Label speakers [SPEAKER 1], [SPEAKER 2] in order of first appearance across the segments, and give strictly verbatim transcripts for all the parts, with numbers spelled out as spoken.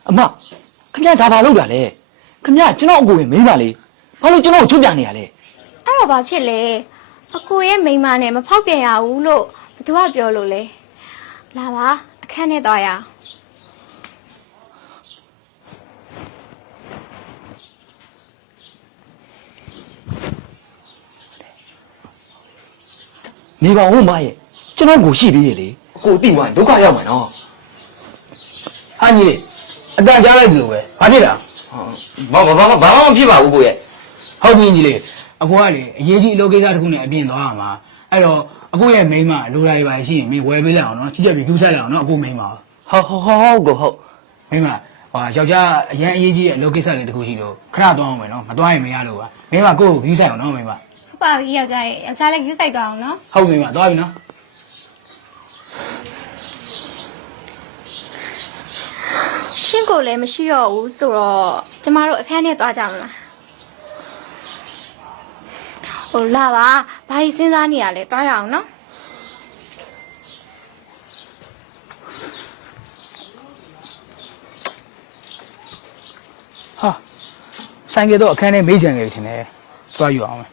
[SPEAKER 1] အမခင်ဗျာဒါဘာလုပ်တာလဲခင်ဗျာကျွန်တော်အကိုရင်မိန်းမလေးဘာလို့ကျွန်တော်ကိုချုပ်ပြနေရလဲ
[SPEAKER 2] အဲ့တော့ဘာဖြစ်လဲအကိုရဲ့မိန်းမနဲ့မဖောက်ပြန်ရဘူးလို့ဘသူကပြောလို့လဲလာပါအခန်းထဲသွားရအောင်
[SPEAKER 1] နေကောင်ဟုတ်မရဲ့ကျွန်တော်ကိုရှိသေးရဲ့လေအကိုတိသွားရင်ဒုက္ခရောက်မှာနော်
[SPEAKER 3] ဟာညီလေးအတန်ကြားလိုက်ပြီလို့ပဲဘာဖြစ်တာ
[SPEAKER 1] ဘာဘာဘာဘာမှမဖြစ်ပါဘူးကိုရဲ့
[SPEAKER 3] ဟုတ်ပြီညီလေးအကိုကလေအရေးကြီးအလုပ်ကိစ္စတစ်ခုနဲ့အပြင်သွားရမှာအဲ့တော့အကိုရဲ့မိန်းမလိုလာရပါရှိရင်မင်းဝယ်ပေးလိုက်အောင်နော်ချစ်ချက်ပြီးကျူးဆိုင်လိုက်အောင်နော်အကိုမိန်းမ
[SPEAKER 1] ဟုတ်ဟုတ်ဟုတ်ကိုဟုတ်
[SPEAKER 3] မိန်းမဟာယောက်ျားအရင်အရေးကြီးတဲ့အလုပ်ကိစ္စလေးတစ်ခုရှိလို့ခဏသွားအောင်မယ်နော်မသွားရင်မရလို့ပါမိန်းမကိုယ့်ကိုကျူးဆိုင်အောင်နော်မိန်းမ
[SPEAKER 2] ဟုတ်ပါပြီယောက်ျားရဲ့ယောက်ျားလည်းယူဆိုင်သွားအောင်နော်
[SPEAKER 3] ဟုတ်ပြီမသွားပြီနော်
[SPEAKER 2] ရှင်းကိုလည်းမရှိတော့ဘူးဆိုတော့ကျမတို့အခန်းထဲသွားကြမလားဟိုလာပါဘာကြီးစဉ်းစားနေရလဲသွားရအောင်နော်
[SPEAKER 3] ဟာဆိုင်ကတော့အခန်းထဲမေးချင်ခဲ့ပြီထင်တယ်သွားယူအောင်မယ်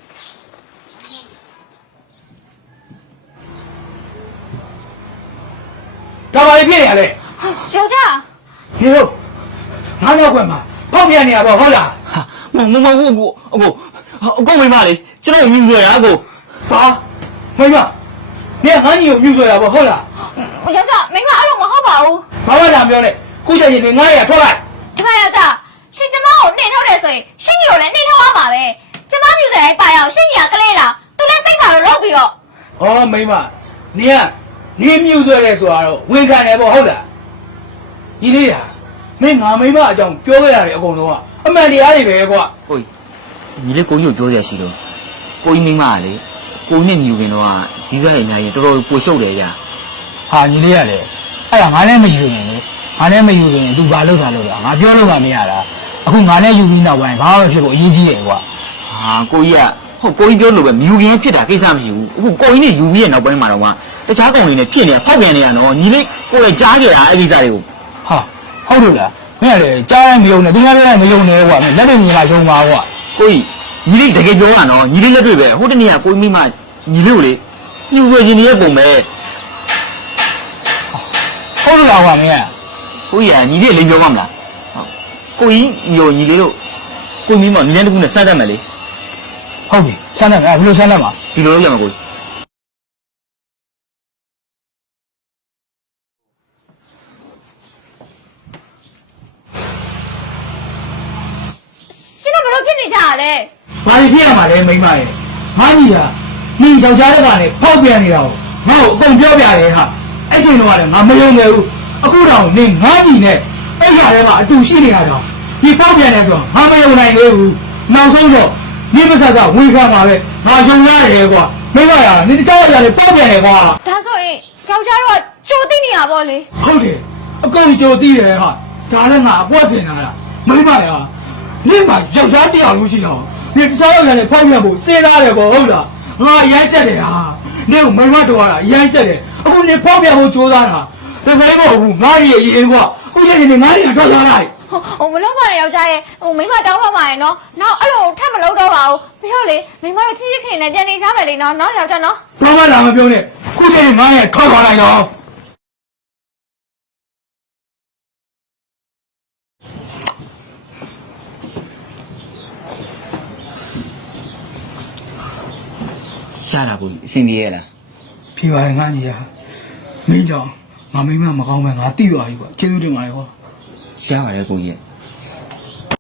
[SPEAKER 3] ဒါပါလေပြည့်နေရလေ
[SPEAKER 2] ယောက်ျား
[SPEAKER 3] ဒီလိုငါးရောက်ွယ်မှာဖောက်ပြန်နေရပါဟုတ်လား
[SPEAKER 1] ဟာမမမဟုတ်ကိုအကိုအကိုမိန်းမလေးကျွန်တော်မြင်ကြရအကို
[SPEAKER 3] ဟာမိမနေငါညီကိုမြူဆွဲရပါဟုတ်လား
[SPEAKER 2] ယောက်ျားမိန်းမအဲ့လိုမဟုတ်ပါဘူး
[SPEAKER 3] ဘာမှလာပြောနဲ့ခုချက်ရင်ငါရထွက်လိုက်
[SPEAKER 2] ဒီမှာယောက်ျားရှင်ကျမကိုနှင်ထုတ်တယ်ဆိုရင်ရှင်ကြီးကိုလည်းနှင်ထုတ်ရမှာပဲကျမမြူတယ်ပါရအောင်ရှင်ကြီးကကလေးလားသူလည်းစိတ်ပါလို့လုပ်ပြီးတော့
[SPEAKER 3] ဩမိမနေကနေမြူဆွဲတယ်ဆိုတာတော့ဝန်ခံတယ်ပေါ့ဟုတ်လားဒီလေးဟာမင်းငါမိမအကြောင်းပြောခဲ့ရတယ်အကုန်လုံးကအမှန်တရားတွေပဲကွာ
[SPEAKER 1] ဟုတ်ညီလေးကိုကြီးကိုပြောရရှိလို့ကိုကြီးမိန်းမကလေကိုနဲ့မြူခင်တော့ရီးစားရအများကြီးတော်တော်ပိုရှုပ်တယ်ဗျာ
[SPEAKER 3] ဟာညီလေးရတယ်အဲ့ဒါငါလည်းမယူရင်လေငါလည်းမယူရင် तू ဘာလုပ်တာလို့လားငါပြောလို့မှမရတာအခုငါလည်းယူပြီးနောက်ပိုင်းဘာမှမဖြစ်ဘူးအရေးကြီးတယ်ကွာ
[SPEAKER 1] ဟာကိုကြီးကဟုတ်ကိုကြီးပြောလို့ပဲမြူခင်ဖြစ်တာကိစ္စမရှိဘူးအခုကိုကြီးနဲ့ယူပြီးရဲ့နောက်ပိုင်းမှာတော့မှတခြားကောင်တွေနဲ့ဖြစ်နေတာဖောက်ပြန်နေရတော့ညီလေးကိုလည်းကြားကြရအဲ့ဒီစားတွေကို
[SPEAKER 3] ဟာဟုတ်လို့လားမင်းကလေကြားတိုင်းမယုံနဲ့သူများပြောတိုင်းမယုံနဲ့ကွာမင်းလက်နဲ့မြင်လာရှုံးပါကွာ
[SPEAKER 1] ကိုကြီးညီလေးတကယ်ပြောရနော်ညီလေးလက်တွေ့ပဲဟိုတနေ့ကကိုကြီးမိမညီလေးကိုလေညှူဆွေရှင်နေတဲ့ပုံပဲ
[SPEAKER 3] ဟုတ်လို့လားကွာမင်းက
[SPEAKER 1] ကိုကြီးကညီလေးလိမ်ပြောမှမလားဟုတ်ကိုကြီးညိုညီလေးတို့ကိုမိမညီလေးတခုနဲ့စတတ်မယ်လေ
[SPEAKER 3] ဟုတ်ပြီစမ်းတယ်ငါဘယ်လိုစမ်းတယ်မှာ
[SPEAKER 1] ဒီလိုလုပ်ရမှာကိုကြီး
[SPEAKER 2] ရှင်တို့ဘလို့ဖြစ်နေကြရလဲ
[SPEAKER 3] ဘာလို့ဖြစ်ရမှာလဲမိမရဲ့ငါကြီးကနင်ယောက်ျားတဲ့ကနေဖောက်ပြန်နေတာကိုငါ့ကိုအကုန်ပြောပြတယ်ဟာအဲ့ချိန်တော့ကလည်းငါမယုံခဲ့ဘူးအခုတော့နင်ငါကြီးနဲ့အဲ့ရတဲ့မှာအတူရှိနေတာကြောင့်ဒီဖောက်ပြန်နေဆိုတော့ငါမယုံနိုင်သေးဘူးနောက်ဆုံးတော့နင်မဆက်ကဝေခံပါပဲငါယုံရတယ်ကွာမိမရနင်တခြားရတယ်ဖောက်ပြန်နေကွာ
[SPEAKER 2] ဒါဆိုရင်ယောက်ျားတော့ကြိုးသိနေရပါလေ
[SPEAKER 3] ဟုတ်တယ်အကုန်ကြိုသိတယ်ဟာဒါလည်းငါအပွက်စင်လာတာမိမရနင်ကယောက်ျားတရားလို့ရှိတော့နင်တခြားရတယ်ဖောက်ပြန်ဖို့စဉ်းစားတယ်ပေါ့ဟုတ်လားငါရိုက်ဆက်တယ်ဟာနင်ကမိမတော်ရတာရိုက်ဆက်တယ်အခုနင်ဖောက်ပြန်ဖို့ကြိုးစားတာဒါဆိုင်မဟုတ်ဘူးငါရဲ့အရင်ကအခုရဲ့နေငါရဲ့တော့သွားလိုက်
[SPEAKER 2] ဟိုဟိုမလုပ်ပါနဲ့ယောက်ျားရဲ့ဟိုမိန်းမတောင်းပါမှာရယ်နော်နောက်အဲ့လိုထပ်မလုပ်တော့ပါဘူးပြီးတော့လေမိန်းမတို့ချစ်ချစ်ခင်နဲ့ပြန်နေစားမယ်လေနော်နော်ယောက်ျားနော်
[SPEAKER 3] ဘာမှလာမပြောနဲ့ခုချိန်ငါရဲ့ထောက်သွားလိုက်တော့
[SPEAKER 1] ရှားတာကိုအဆင်ပြေရလား
[SPEAKER 3] ဖြေပါတယ်ငါကြီးဟာမင်းကြောင့်ငါမိမမကောင်းပဲငါတိသွားပြီကွာကျေးဇူးတင်ပါတယ်ကွာ
[SPEAKER 1] ရှားပါတယ်ကိုကြီး